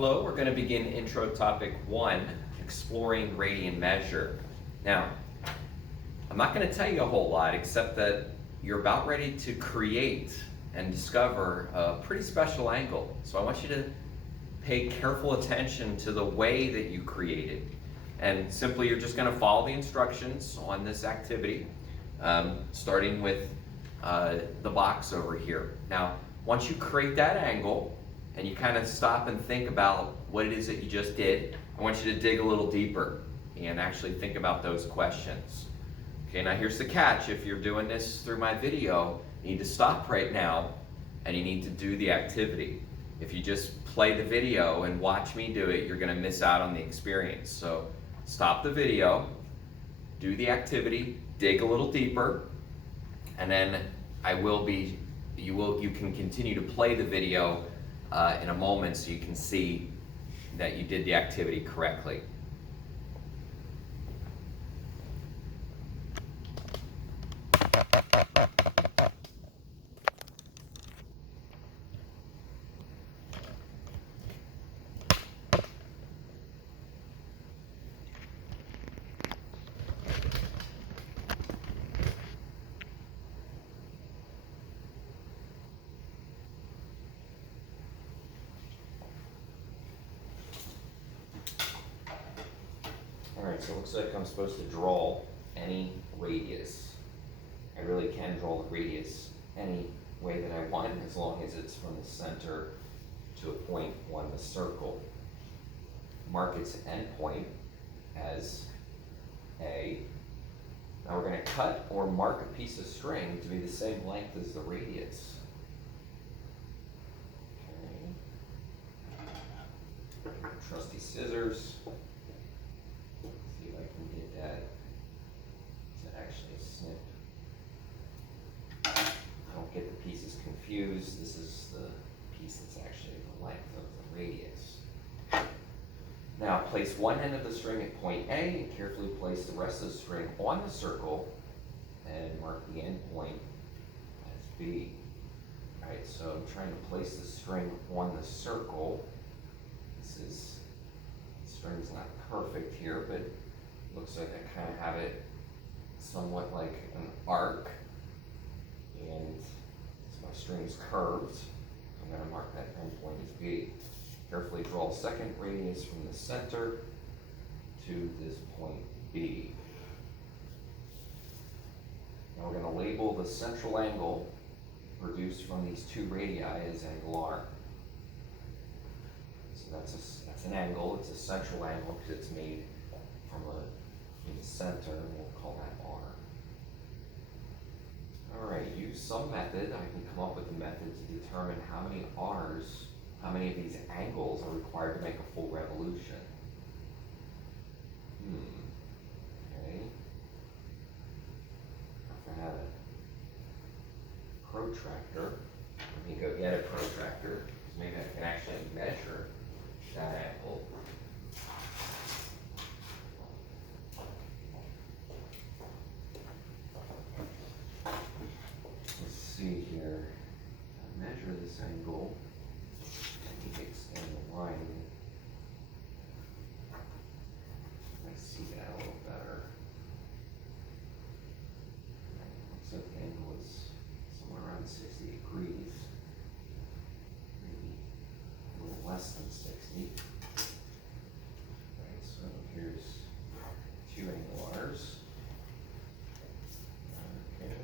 Hello, we're going to begin intro topic 1, exploring radian measure. Now, I'm not going to tell you a whole lot except that you're about ready to create and discover a pretty special angle. So I want you to pay careful attention to the way that you create it. And simply you're just going to follow the instructions on this activity, starting with the box over here. Now, once you create that angle, and you kind of stop and think about what it is that you just did, I want you to dig a little deeper and actually think about those questions. Okay, now here's the catch. If you're doing this through my video, you need to stop right now and you need to do the activity. If you just play the video and watch me do it, you're going to miss out on the experience. So stop the video, do the activity, dig a little deeper, and then you can continue to play the video in a moment so you can see that you did the activity correctly. Alright, so it looks like I'm supposed to draw any radius. I really can draw the radius any way that I want, as long as it's from the center to a point on the circle. Mark its endpoint as A. Now we're going to cut or mark a piece of string to be the same length as the radius. Okay. Trusty scissors. That to actually snip. I don't get the pieces confused. This is the piece that's actually the length of the radius. Now place one end of the string at point A and carefully place the rest of the string on the circle and mark the end point as B. Alright, so I'm trying to place the string on the circle. The string's not perfect here, but looks like I kind of have it somewhat like an arc, and my string is curved. I'm going to mark that endpoint as B. Carefully draw a second radius from the center to this point B. Now we're going to label the central angle produced from these two radii as angle R. So that's an angle. It's a central angle because it's made from in the center, and we'll call that R. Alright, use some method. I can come up with a method to determine how many R's, how many of these angles are required to make a full revolution. Okay. If I had a protractor, let me go get a protractor, because maybe I can actually measure that angle. See here, I measure this angle, I need to extend the line. I see that a little better. Looks like the angle is somewhere around 60 degrees, maybe a little less than 60. Right, so here's two angle R's. Okay.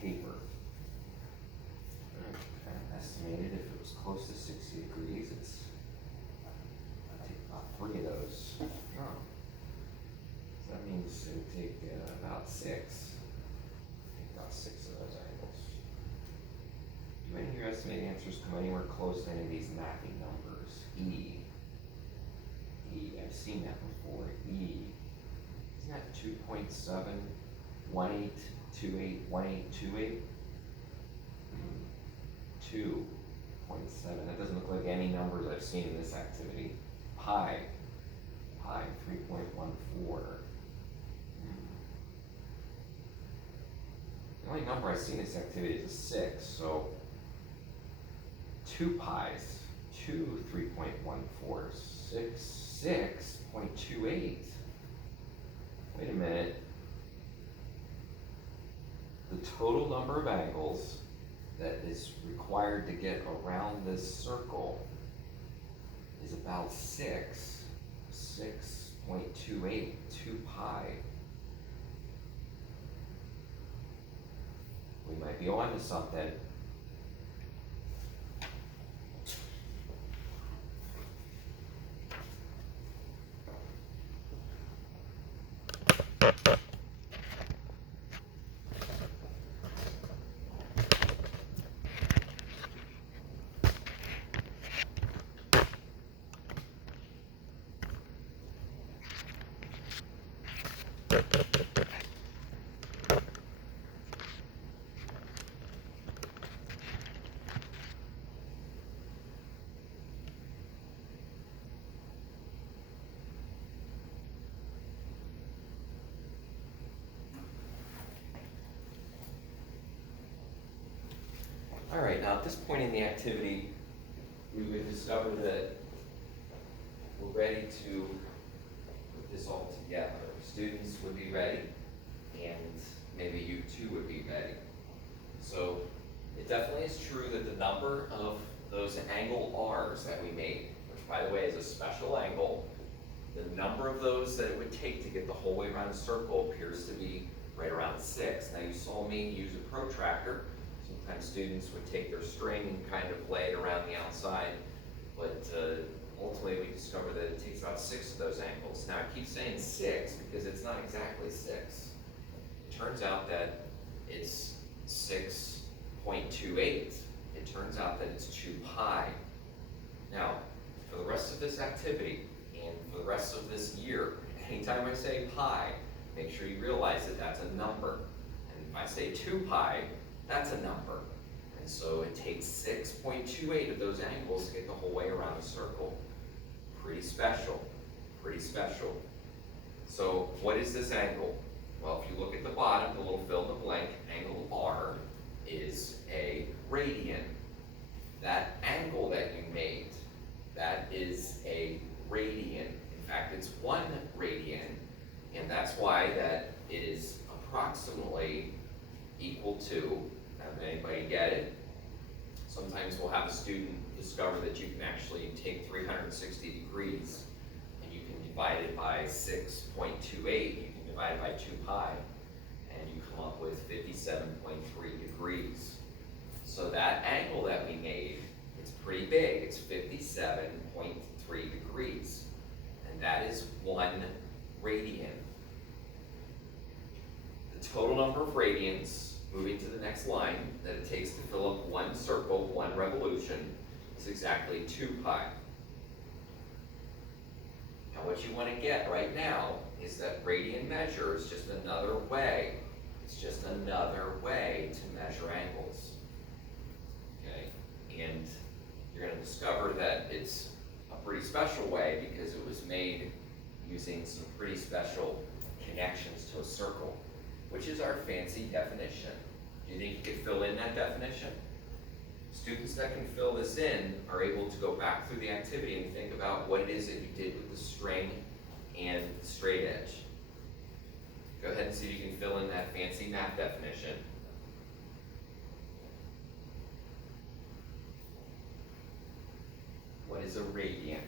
Paper. Kind of estimated if it was close to 60 degrees, I'd take about 3 of those. Oh. So that means it would take about 6. Take about 6 of those angles. Do any of your estimated answers come anywhere close to any of these mapping numbers? E. I've seen that before. E. Isn't that 2.7, 18? 1828. 2.7. That doesn't look like any numbers I've seen in this activity. Pi 3.14. The only number I see in this activity is a 6, so 2 pi's, 2 3.14s, 6.28. Wait a minute. The total number of angles that is required to get around this circle is about 6.28, 2 pi. We might be on to something. All right, now at this point in the activity, we would discover that we're ready to put this all together. Students would be ready, and maybe you too would be ready. So it definitely is true that the number of those angle R's that we made, which by the way is a special angle, the number of those that it would take to get the whole way around a circle appears to be right around 6. Now you saw me use a protractor. Sometimes students would take their string and kind of lay it around the outside, but ultimately we discovered that it takes about 6 of those angles. Now I keep saying 6 because it's not exactly 6. It turns out that it's 6.28. It turns out that it's 2 pi. Now, for the rest of this activity and for the rest of this year, anytime I say pi, make sure you realize that that's a number. And if I say 2 pi, that's a number. And so it takes 6.28 of those angles to get the whole way around a circle. Pretty special, pretty special. So what is this angle? Well, if you look at the bottom, the little fill in the blank, angle R is a radian. That angle that you made, that is a radian. In fact, it's 1 radian, and that's why that it is approximately equal to, does anybody get it? Sometimes we'll have a student discover that you can actually take 360 degrees and you can divide it by 6.28, you can divide it by 2 pi, and you come up with 57.3 degrees. So that angle that we made, it's pretty big, it's 57.3 degrees, and that is 1 radian. The total number of radians, moving to the next line, that it takes to fill up 1 circle, 1 revolution, is exactly 2 pi. Now what you want to get right now is that radian measure is just another way. It's just another way to measure angles. Okay? And you're going to discover that it's a pretty special way because it was made using some pretty special connections to a circle, which is our fancy definition. Do you think you could fill in that definition? Students that can fill this in are able to go back through the activity and think about what it is that you did with the string and the straight edge. Go ahead and see if you can fill in that fancy math definition. What is a radian?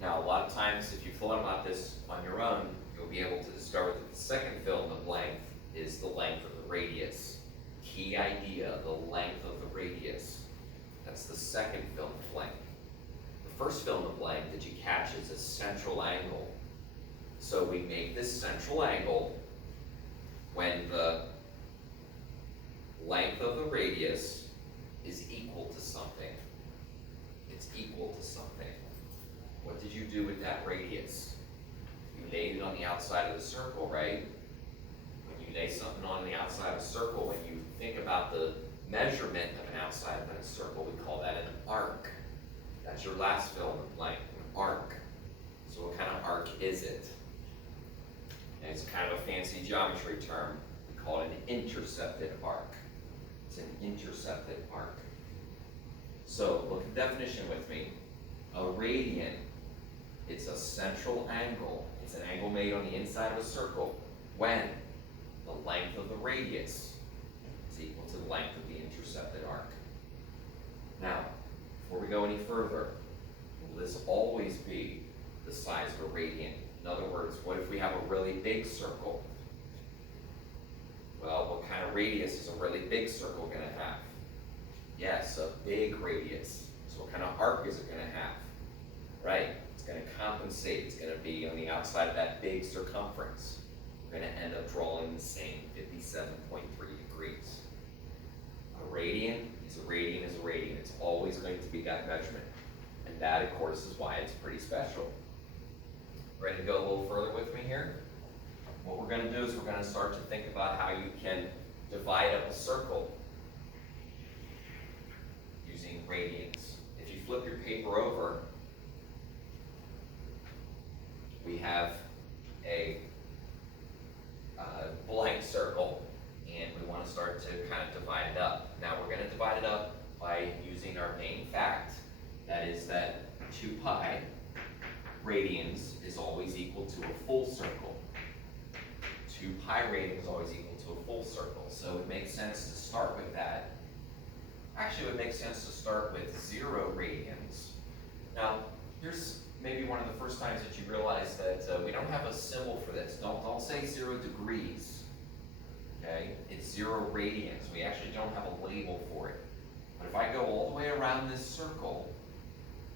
Now, a lot of times, if you thought about this on your own, you'll be able to discover that the second fill in the blank is the length of the radius. Key idea, the length of the radius. That's the second fill in the blank. The first fill in the blank that you catch is a central angle. So we make this central angle when the length of the radius is equal to something. It's equal to something. What did you do with that radius? You laid it on the outside of the circle, right? When you lay something on the outside of a circle, when you think about the measurement of an outside of a circle, we call that an arc. That's your last fill in the blank, an arc. So what kind of arc is it? And it's kind of a fancy geometry term. We call it an intercepted arc. It's an intercepted arc. So look at the definition with me. A radian, it's a central angle. It's an angle made on the inside of a circle when the length of the radius is equal to the length of the intercepted arc. Now, before we go any further, will this always be the size of a radian? In other words, what if we have a really big circle? Well, what kind of radius is a really big circle going to have? Yes, a big radius. So what kind of arc is it going to have? Right, it's going to compensate. It's going to be on the outside of that big circumference. We're going to end up drawing the same 57.3 degrees. A radian is a radian is a radian. It's always going to be that measurement. And that, of course, is why it's pretty special. Ready to go a little further with me here? What we're going to do is we're going to start to think about how you can divide up a circle using radians. If you flip your paper over, we have a blank circle, and we want to start to kind of divide it up. Now we're going to divide it up by using our main fact, that is that 2 pi radians is always equal to a full circle. 2 pi radians is always equal to a full circle. So it makes sense to start with that. Actually, it would make sense to start with 0 radians. Now, here's maybe one of the first times that you realize that we don't have a symbol for this. Don't say 0 degrees. Okay, it's 0 radians. We actually don't have a label for it. But if I go all the way around this circle,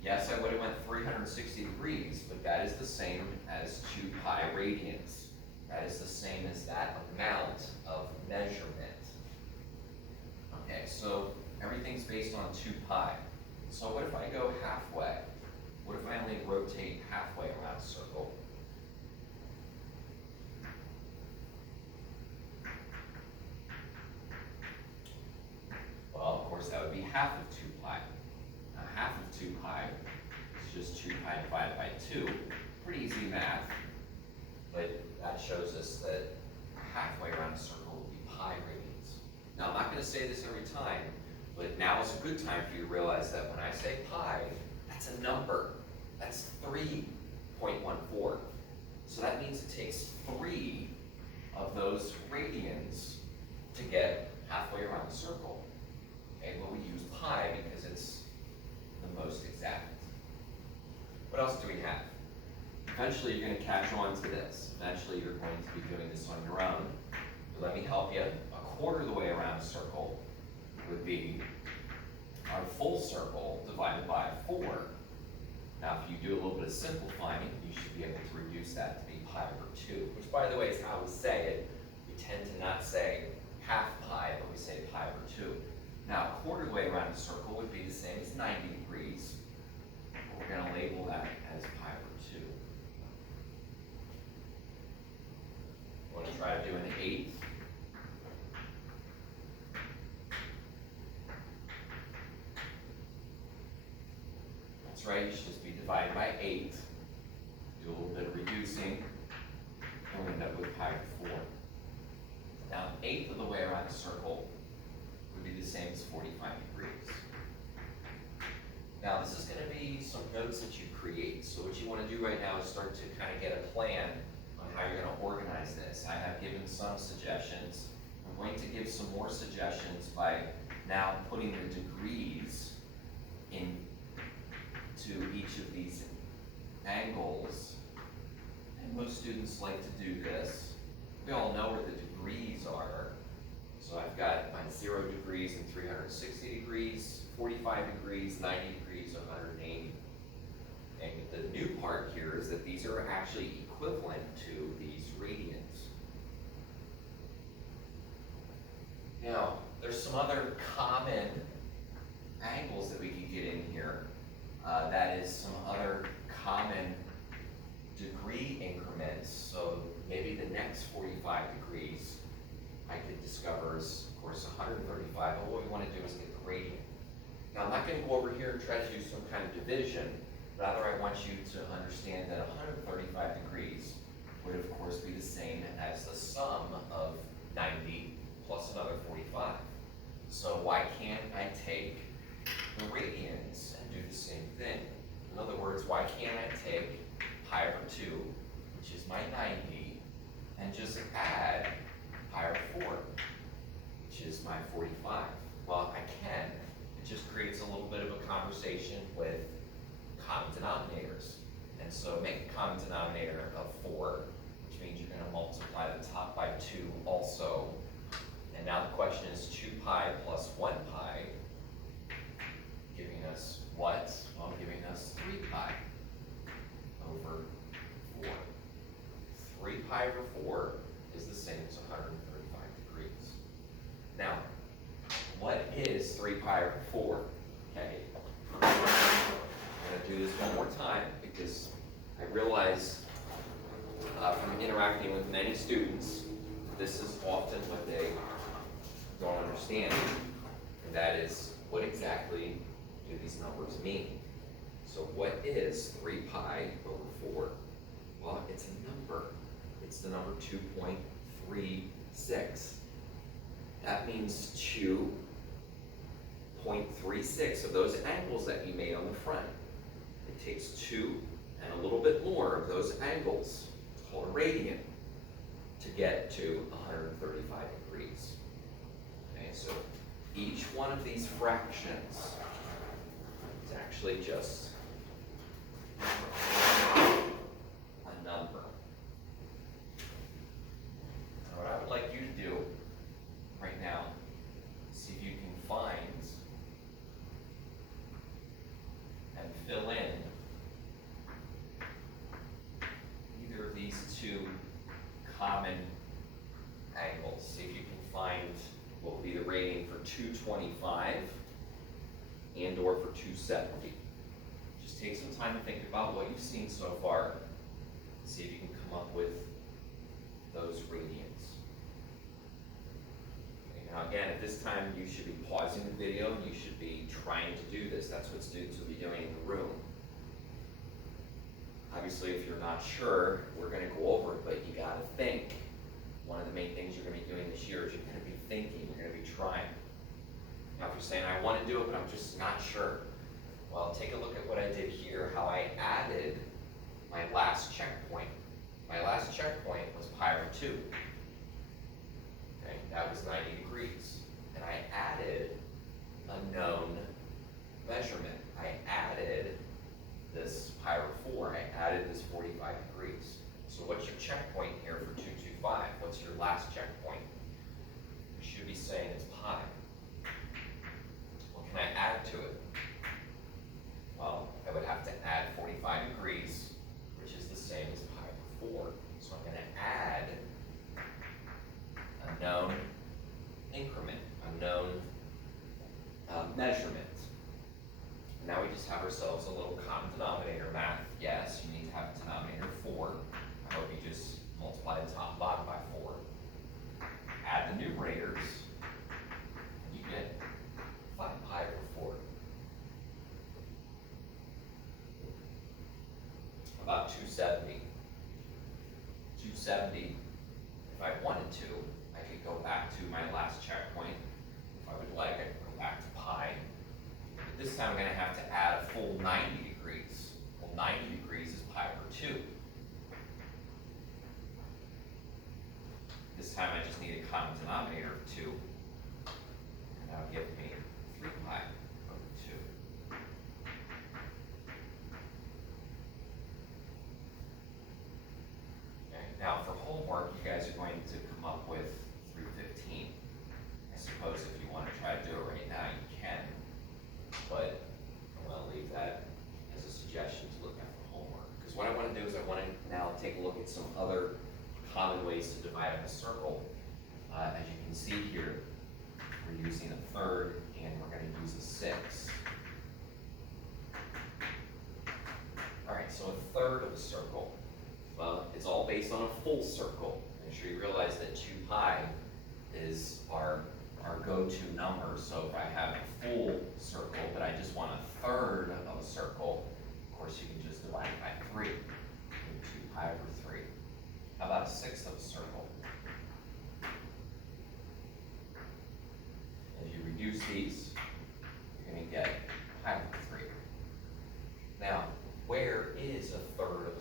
yes, I would have went 360 degrees, but that is the same as 2 pi radians. That is the same as that amount of measurement. Okay, so everything's based on 2 pi. So what if I go halfway? What if I only rotate halfway around a circle? Well, of course, that would be half of 2 pi. Now, half of 2 pi is just 2 pi divided by 2. Pretty easy math, but that shows us that halfway around a circle would be pi radians. Now, I'm not going to say this every time, but now is a good time for you to realize that when I say pi, that's a number. That's 3.14. So that means it takes 3 of those radians to get halfway around the circle. Okay, well, we use pi because it's the most exact. What else do we have? Eventually, you're going to catch on to this. Eventually, you're going to be doing this on your own. But let me help you. A quarter of the way around a circle would be our full circle divided by 4. Now, if you do a little bit of simplifying, you should be able to reduce that to be pi over 2, which, by the way, is how we say it. We tend to not say half pi, but we say pi over 2. Now, a quarter of the way around a circle would be the same as 90 degrees. But we're going to label that as pi over 2. Want to try to do an eighth? That's right, you should just be divided by 8. Do a little bit of reducing, and we end up with pi over 4. Now, an eighth of the way around a circle would be the same as 45 degrees. Now, this is going to be some notes that you create. So what you want to do right now is start to kind of get a plan on how you're going to organize this. I have given some suggestions. I'm going to give some more suggestions by now putting the degrees in to each of these angles. And most students like to do this. We all know where the degrees are. So I've got my 0 degrees and 360 degrees, 45 degrees, 90 degrees, 180. And the new part here is that these are actually equivalent to these radians. Now, there's some other common angles that we can get in here. That is some other common degree increments. So maybe the next 45 degrees I could discover is, of course, 135, but what we want to do is get the radian. Now, I'm not going to go over here and try to do some kind of division. Rather, I want you to understand that 135 degrees would of course be the same as the sum of 90 plus another 45. So why can't I take the radians and do the same thing? In other words, why can't I take pi over 2, which is my 90, and just add pi over 4, which is my 45? Well, I can. It just creates a little bit of a conversation with common denominators. And so make a common denominator of 4, which means you're going to multiply the top by 2 also. And now the question is 2 pi plus 1 pi, giving us what? Well, giving us 3 pi over 4. 3 pi over 4 is the same as 135 degrees. Now, what is 3 pi over 4? Okay. I'm going to do this one more time because I realize from interacting with many students, this is often what they don't understand, and that is, what exactly do these numbers mean? So what is 3 pi over 4? Well, it's a number. It's the number 2.36. That means 2.36 of those angles that you made on the front. It takes 2 and a little bit more of those angles, called a radian, to get to 135 degrees. Okay, so each one of these fractions is actually just a number. Now, what I would like you to do right now, see if you can find and fill in either of these two common angles. See if you can find what will be the rating for 225 and or for 270. Just take some time to think about what you've seen so far. See if you can come up with those radians. Okay, now again, at this time you should be pausing the video and you should be trying to do this. That's what students will be doing in the room. Obviously, if you're not sure, we're going to go over it, but you got to think. One of the main things you're going to be doing this year is you're going to be thinking, you're going to be trying. Now, if you're saying, I want to do it, but I'm just not sure, well, take a look at what I did here, how I added my last checkpoint. My last checkpoint was pi over 2. Okay, that was 90 degrees. And I added a known measurement. I added this pi over 4. I added this 45 degrees. So what's your checkpoint here for 225? What's your last checkpoint? You should be saying it's pi. What can I add to it? Well, I would have to add 45 degrees, which is the same as pi over 4. So I'm going to add a known increment, a known measurement. Now we just have ourselves a little common denominator math. Yes, you need to have a denominator of 4. I hope you just multiply the top and bottom by 4. Add the numerators, and you get 5 pi over 4. About 270. 270, if I wanted to, I could go back to my last checkpoint. If I would like, I could go back to pi. This time I'm going to have to add a full 90 degrees. Well, 90 degrees is pi over 2. This time I just need a common denominator of 2. And that'll give me 3 pi over 2. Okay, now for homework, you guys are going to come up with 315. I suppose if you want to try to do it right now, you can. But I'm going to leave that as a suggestion to look at for homework. Because what I want to do is I want to now take a look at some other common ways to divide up a circle. As you can see here, we're using a third and we're going to use a 6. Alright, so a third of a circle. Well, it's all based on a full circle. Make sure you realize that 2 pi is our go-to number. So if I have a full circle, but I just want a third of a circle, of course you can just divide it by 3. 2 pi over 3.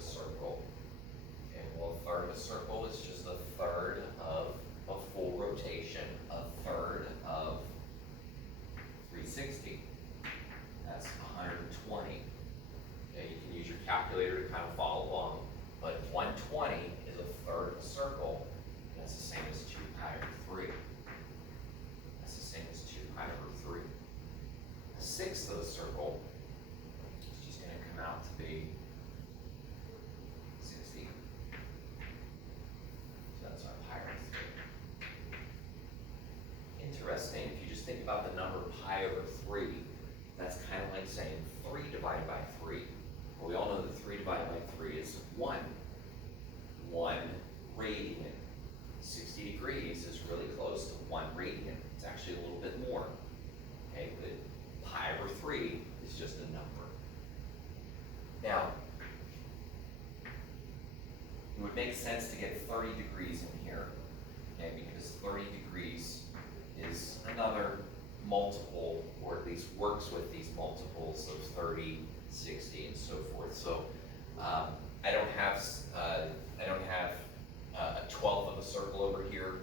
a circle. Okay, well, a third of a circle is just a third of a full rotation, a third of 360. That's 120. Okay, you can use your calculator to kind of follow along, but 120 is a third of a circle, and that's the same as 2 pi over 3. That's the same as 2 pi over 3. A sixth of a circle is just going to come out to be 60. So that's our pi over 3. Interesting, if you just think about the number pi over 3, that's kind of like saying 3 divided by 3. Well, we all know that 3 divided by 3 is 1. 1 radian. 60 degrees is really close to 1 radian. It's actually a little bit more. Okay, but pi over 3 is just a number. Now, it would make sense to get 30 degrees in here, okay, because 30 degrees is another multiple, or at least works with these multiples of 30, 60, and so forth. So I don't have a 12th of a circle over here.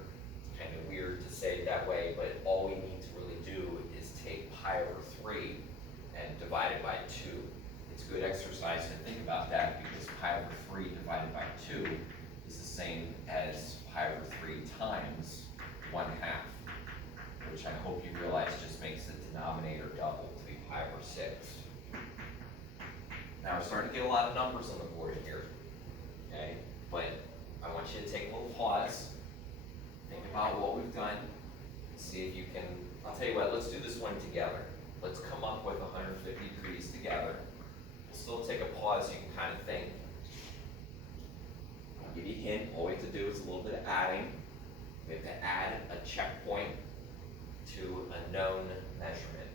It's kind of weird to say it that way, but all we need to really do is take pi over 3 and divide it by 2. It's good exercise to think about that, because pi over 3 divided by 2 is the same as pi over 3 times 1/2, which I hope you realize just makes the denominator double to be pi over 6. Now we're starting to get a lot of numbers on the board here, okay? But I want you to take a little pause, think about what we've done, see if you can, I'll tell you what, let's do this one together. Let's come up with 150 degrees together. We'll still take a pause, you can kind of think. I'll give you a hint, all we have to do is a little bit of adding. We have to add a checkpoint to a known measurement.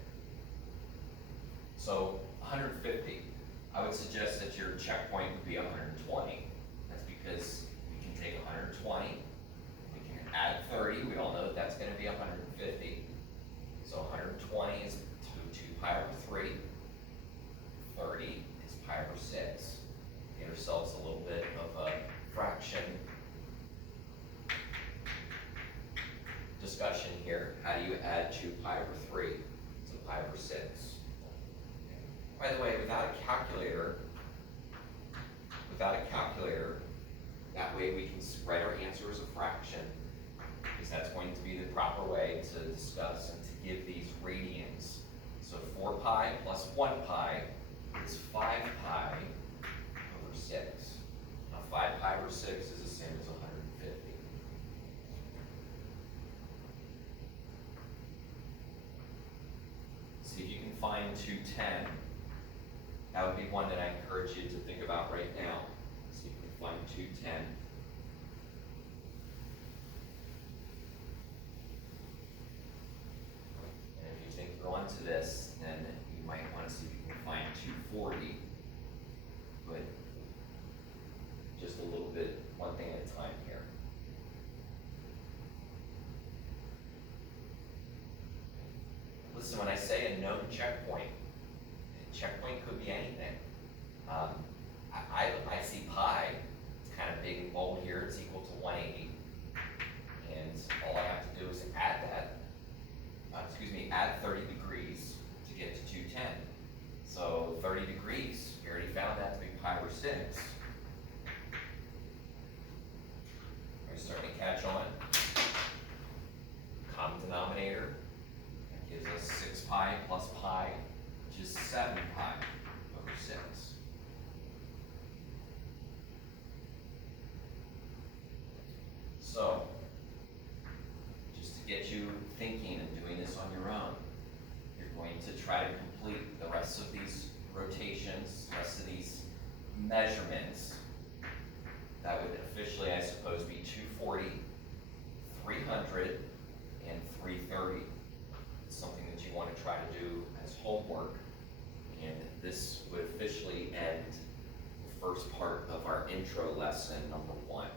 So 150, I would suggest that your checkpoint would be 120. That's because we can take 120, we can add 30, we all know that that's going to be 150. So 120 is 2 pi over 3, 30 is pi over 6. Get ourselves a little bit of a fraction discussion here. How do you add 2 pi over 3 to pi over 6? By the way, without a calculator, that way we can write our answer as a fraction, because that's going to be the proper way to discuss and to give these radians. So 4 pi plus 1 pi is 5 pi over 6. Now 5 pi over 6 is the same as 150. See if you can find 210. That would be one that I encourage you to think about right now. See if you can find 210. And if you think you're onto this, then you might want to see if you can find 240. But just a little bit, one thing at a time here. Listen, when I say a known checkpoint, checkpoint could be anything. I see pi, it's kind of big and bold here, it's equal to 180. And all I have to do is add that, add 30 degrees to get to 210. So 30 degrees, we already found that to be pi over 6. Are you starting to catch on? Common denominator, that gives us 6 pi plus pi, which is 7 pi over 6. So, just to get you thinking and doing this on your own, you're going to try to complete the rest of these rotations, the rest of these measurements. That would officially, I suppose, be 240, 300, and 330. It's something that you want to try to do as homework. And this would officially end the first part of our intro lesson number 1.